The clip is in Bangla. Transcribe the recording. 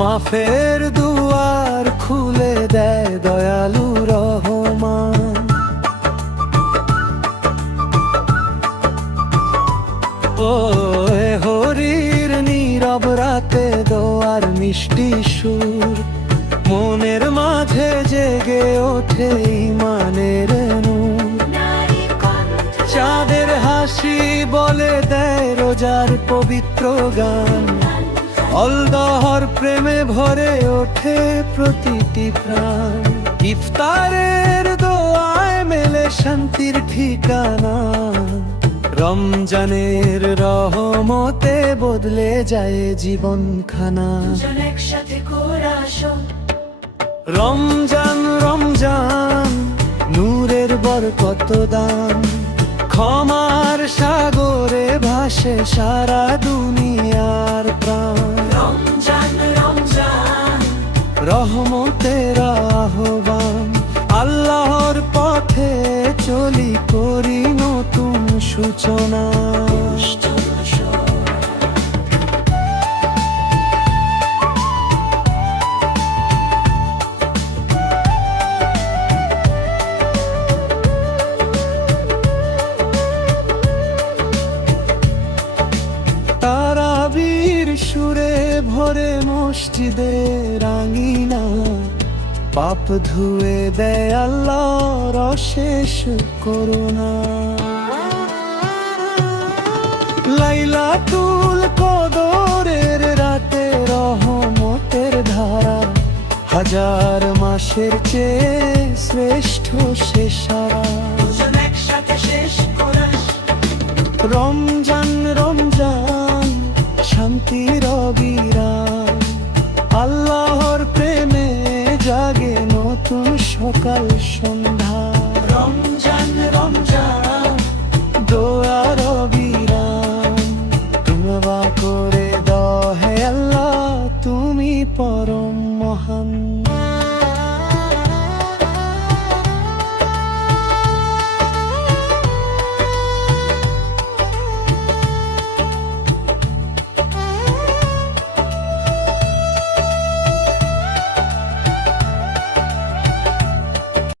মাফের দুয়ার খুলে দেয় দয়ালু রহমান। ও হরির নীরব রাতে দোয়ার মিষ্টি সুর, মনের মাঝে জেগে ওঠে ইমানের নূর। চাঁদের হাসি বলে দেয় রোজার পবিত্র গান, অলদহর প্রেমে ভরে ওঠে প্রতিটি প্রাণ। ইফতারের দোয়ায় মেলে শান্তির ঠিকানা, রমজানের রহমতে বদলে যায় জীবনখানা। রমজান রমজান নূরের বরকত দান, ক্ষমার সাগরে ভাসে সারা দুনিয়ার প্রাণ। রমজান রমজান রহমতের আহ্বান, আল্লাহর পথে চলি করি নতুন সূচনা। তারাবির সুরে ভরে মসজিদের আঙিনা, পাপ ধুয়ে দেয় আল্লাহর অশেষ করুণা। লাইলাতুল কদরের রাতে রহমতের ধারা, হাজার মাসের চেয়ে শ্রেষ্ঠ সে সারা। রমজান রমজান শান্তির অবিরাম, আল্লাহর প্রেমে জাগে নতুন সকাল সন্ধ্যা। রমজান রমজান দোয়ার অবিরাম, তোবা করে দাও হে আল্লাহ, তুমি পরম মহান।